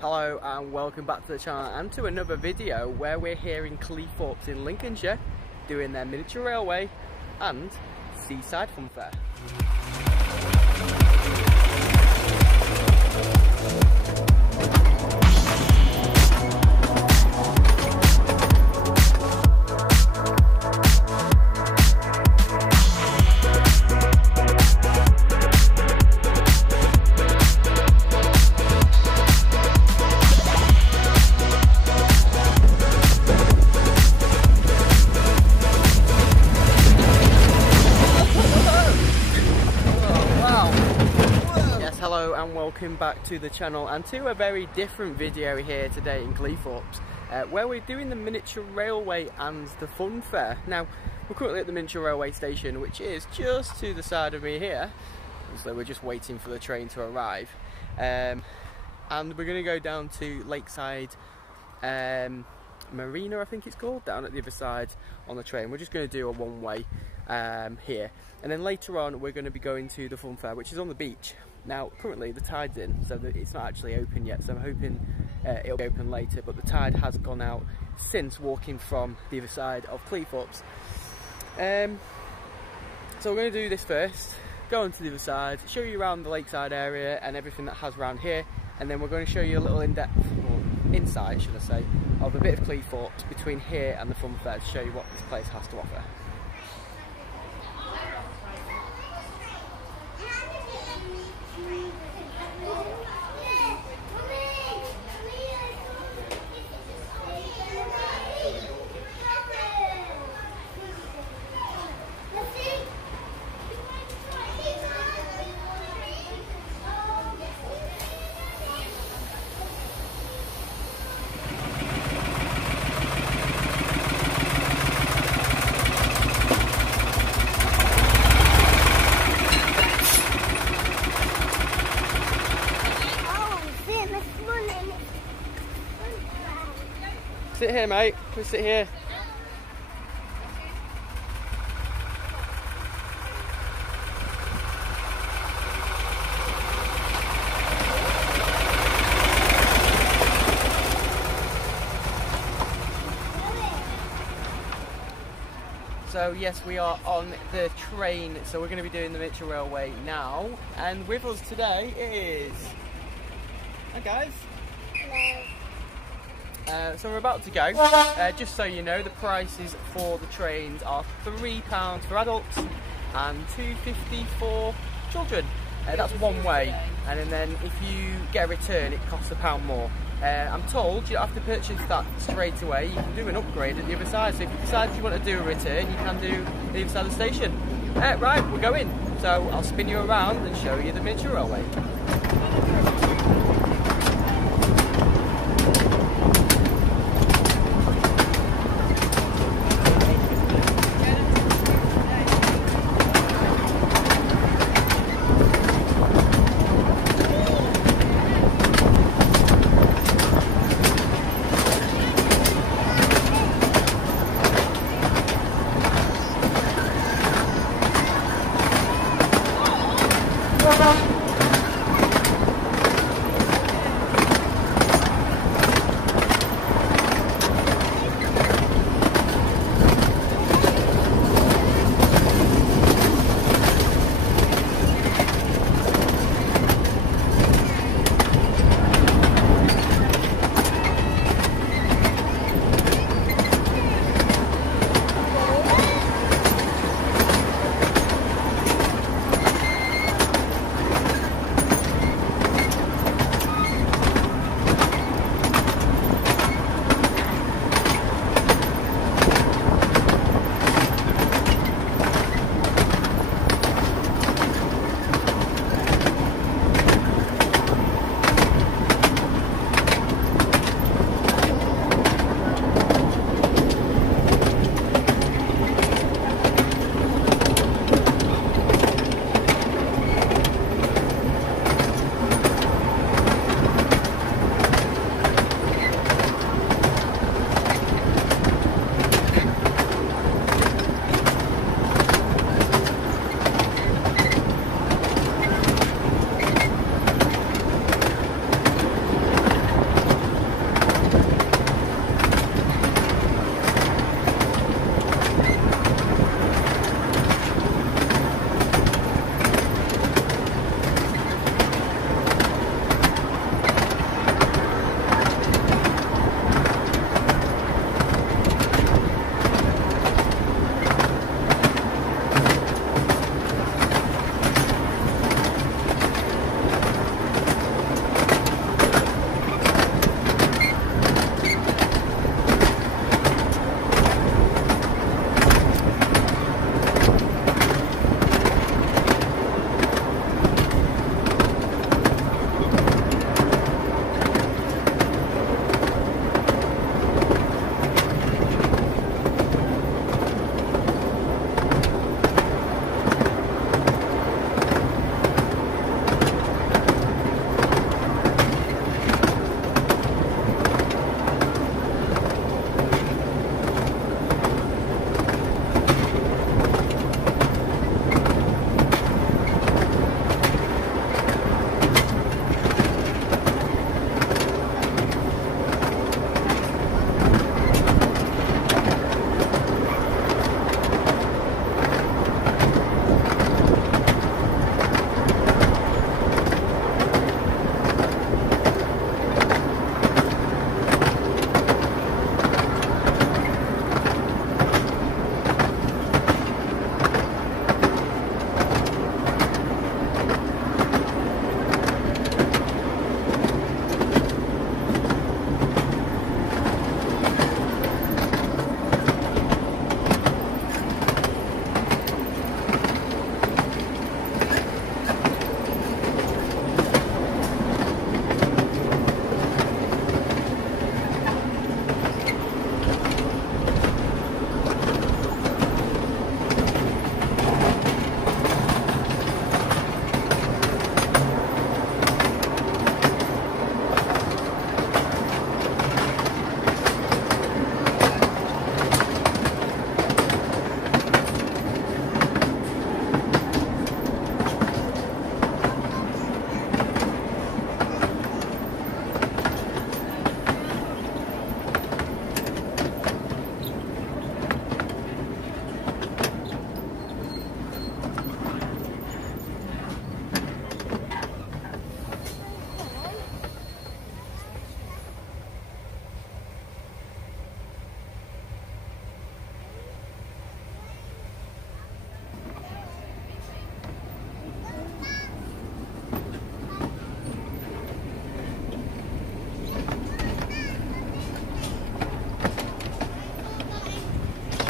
Hello and welcome back to the channel and to another video where we're here in Cleethorpes in Lincolnshire doing their miniature railway and seaside funfair. Hello and welcome back to the channel and to a very different video here today in Cleethorpes where we're doing the miniature railway and the funfair. Now we're currently at the miniature railway station, which is just to the side of me here, so we're just waiting for the train to arrive, and we're going to go down to Lakeside Marina, I think it's called, down at the other side on the train. We're just going to do a one-way here, and then later on we're going to be going to the funfair, which is on the beach. Now currently the tide's in, so it's not actually open yet, so I'm hoping it'll be open later, but the tide has gone out since walking from the other side of Cleethorpes. So we're going to do this first, go on to the other side, show you around the lakeside area and everything that has around here, and then we're going to show you a little in-depth, or insight should I say, of a bit of Cleethorpes between here and the funfair to show you what this place has to offer. Sit here, mate. Come sit here. So yes, we are on the train, so we're going to be doing the miniature railway now, and with us today is... Hi guys. Hello. So we're about to go. Just so you know, the prices for the trains are £3 for adults and £2.50 for children. That's one way, and then if you get a return it costs £1 more. I'm told you don't have to purchase that straight away, you can do an upgrade at the other side, so if you decide you want to do a return you can do the other side of the station. Right, we're going, so I'll spin you around and show you the miniature railway.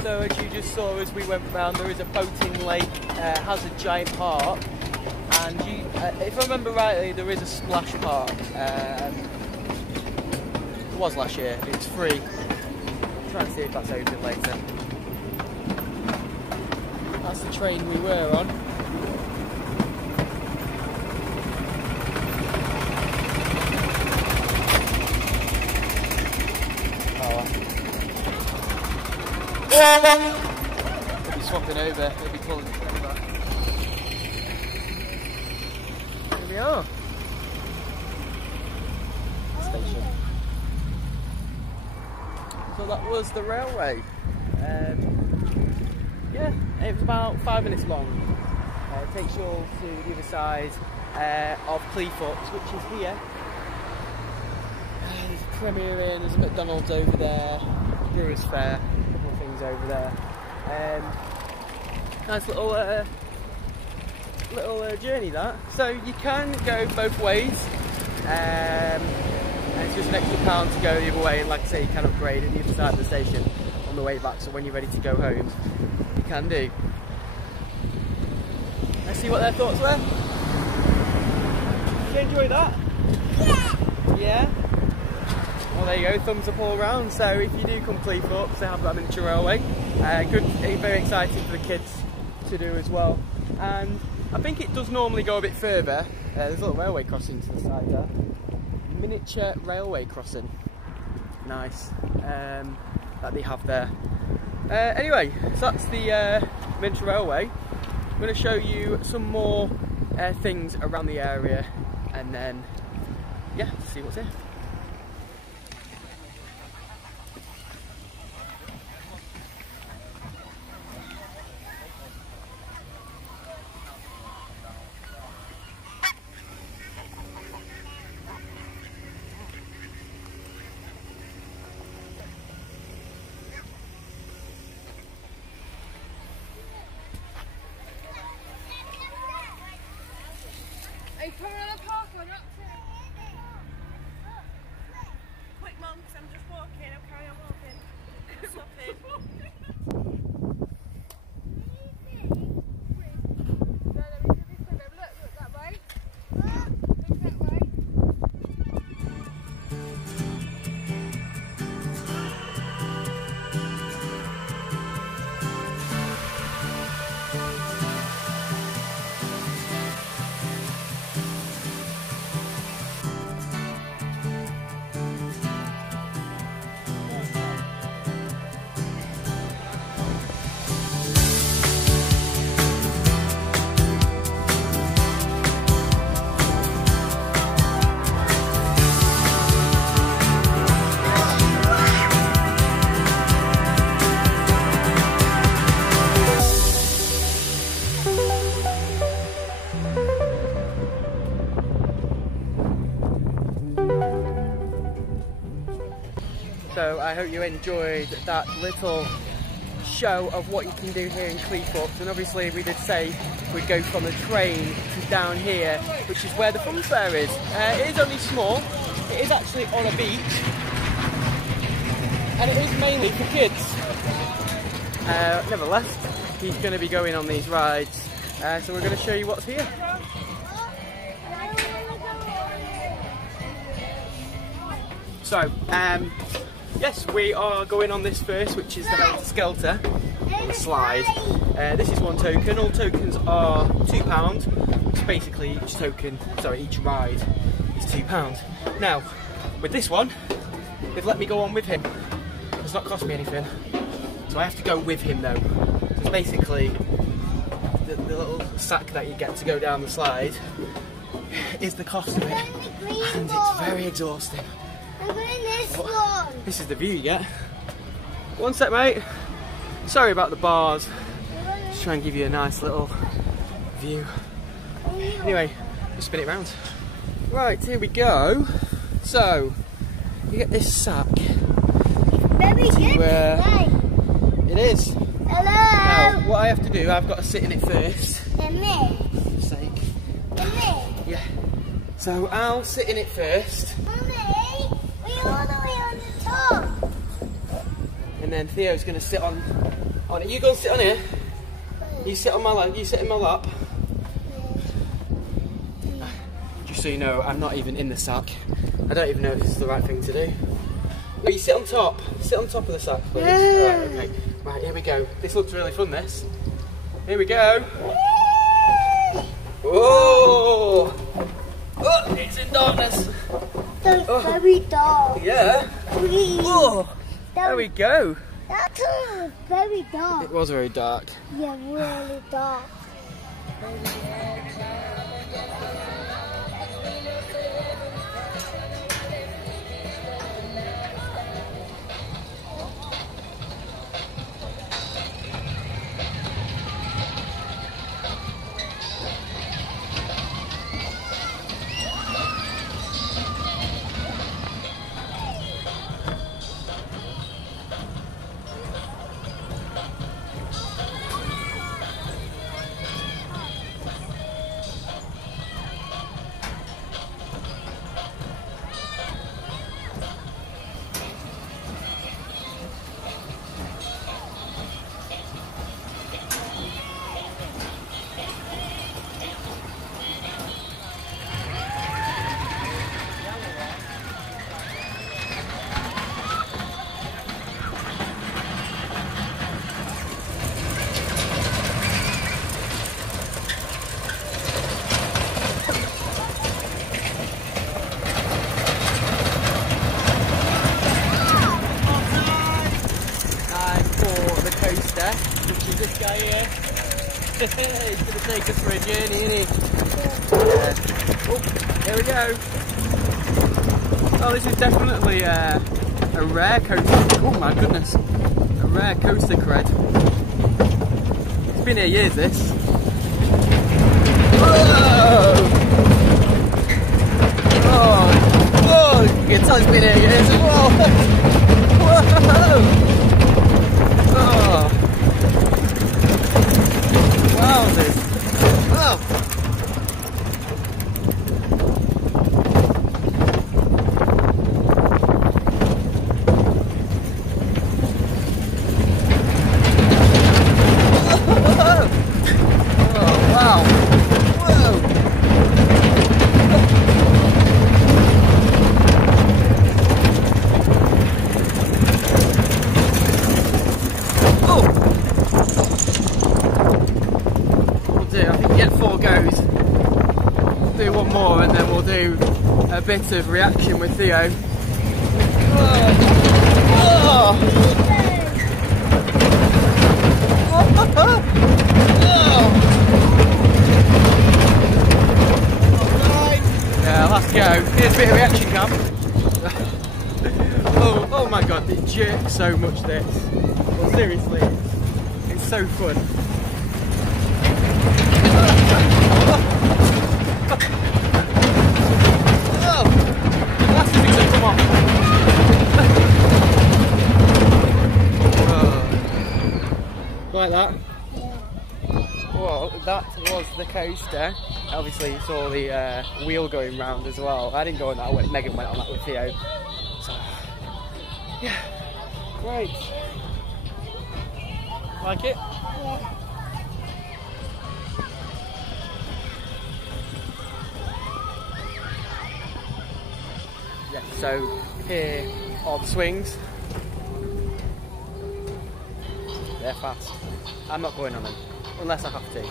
So as you just saw as we went round, there is a boating lake, has a giant park, and if I remember rightly, there is a splash park. It was last year, it's free. I'm trying to see if that's open later. That's the train we were on. They'll be swapping over, they'll be pulling the train back. Here we are. Station. So that was the railway. Yeah, it was about 5 minutes long. It takes you all to the other side of Cleethorpes, which is here. There's a Premier Inn, there's a McDonald's over there, Brewers Fair, a couple of things over there. Nice little journey that. So you can go both ways, and it's just an extra £1 to go the other way. And like I say, you can upgrade at the other side of the station on the way back. So when you're ready to go home, you can do. Let's see what their thoughts were. Did you enjoy that? Yeah. Yeah. Well, there you go, thumbs up all round. So if you do come to Cleethorpes, they have that miniature railway. Good, very exciting for the kids to do as well. And I think it does normally go a bit further. There's a little railway crossing to the side there. Miniature railway crossing. Nice. That they have there. Anyway, so that's the miniature railway. I'm going to show you some more things around the area, and then, yeah, see what's here. Are you coming on the park or not? Quick, Mum, because I'm just walking. I'll carry on walking. Stopping. Look that way. Look that way. So I hope you enjoyed that little show of what you can do here in Cleethorpes. And obviously we did say we'd go from the train to down here, which is where the Funfair is. It is only small, it is actually on a beach, and it is mainly for kids. Nevertheless, he's going to be going on these rides, so we're going to show you what's here. So, yes, we are going on this first, which is the Skelter Slide. This is one token. All tokens are £2. So basically, each ride is £2. Now, with this one, they've let me go on with him. It's not cost me anything, so I have to go with him though. So it's basically the little sack that you get to go down the slide is the cost of it, and it's very exhausting. This is the view you get. One sec, mate. Sorry about the bars. Just try and give you a nice little view. Anyway, we'll spin it round. Right, here we go. So, you get this sack. It is. Hello. Now, what I have to do, I've got to sit in it first. For Mummy. sake. Mummy. Yeah. So I'll sit in it first. Mummy, we're all the way on the top. And then Theo's going to sit on On it. You go and sit on here. You sit on my lap. You sit in my lap. Just so you know, I'm not even in the sack. I don't even know if this is the right thing to do. No, you sit on top. Sit on top of the sack, please. Right, okay. Right, here we go. This looks really fun, this. Here we go. Whoa! Oh, it's in darkness. That's very dark. Yeah. Whoa! There we go. That was very dark. It was very dark. Yeah, really dark. Which is this guy here. He's going to take us for a journey, isn't he? Yeah. Oh, here we go. Oh, this is definitely a rare coaster. Oh my goodness. A rare coaster cred. It's been here years, this. Whoa! Oh! Whoa! You can tell it's been here years. Whoa! Whoa! Oh! Wowzers! Oh! Oh, wow! Whoa! Do one more and then we'll do a bit of reaction with Theo. Oh. Yeah, let's go. Here's a bit of reaction cam. Oh my god, it jerks so much this. Well, seriously, it's so fun. Like that? Yeah. Well, that was the coaster. Obviously, you saw the wheel going round as well. I didn't go on that way. Megan went on that with Theo. So, yeah, great. Like it? Yeah. Yeah, so here are the swings. They're fast. I'm not going on them, unless I have to.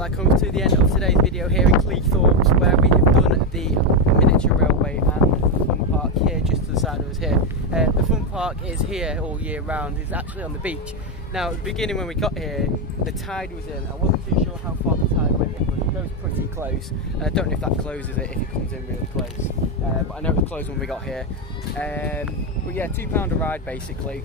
That comes to the end of today's video here in Cleethorpes, where we have done the miniature railway and fun park here just to the side of us here. The fun park is here all year round. It's actually on the beach. Now at the beginning when we got here, the tide was in. I wasn't too sure how far the tide went it goes pretty close. And I don't know if that closes it if it comes in really close. But I know it was closed when we got here. But yeah, £2 a ride basically.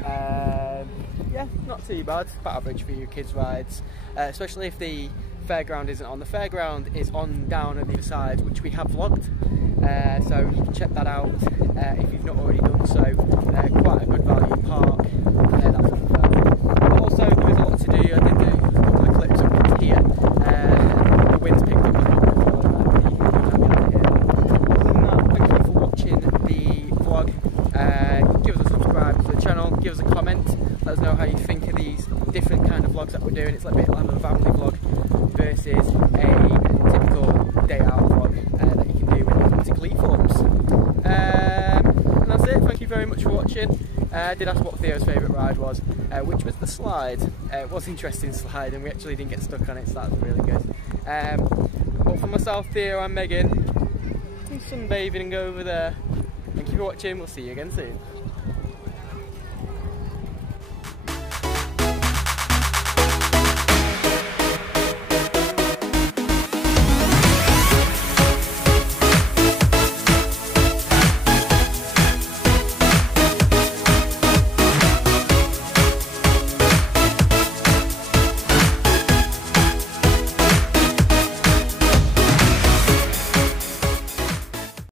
Yeah, not too bad. About average for your kids' rides, especially if the fairground isn't on. The fairground is on down on the other side, which we have vlogged, so you can check that out if you've not already done so. Quite a good value park. That's but also there is a lot to do. I did do a couple of clips up here. The wind's picked up. Thank you for watching the vlog. Give us a subscribe to the channel. Give us a comment. Let us know how you think of these different kind of vlogs that we're doing. It's like a bit like a family vlog versus a typical day out vlog that you can do when you come to Cleethorpes. And that's it. Thank you very much for watching. I did ask what Theo's favourite ride was, which was the slide. It was an interesting slide and we actually didn't get stuck on it, so that was really good. But for myself, Theo and Megan, do sunbathing and go over there. Thank you for watching. We'll see you again soon.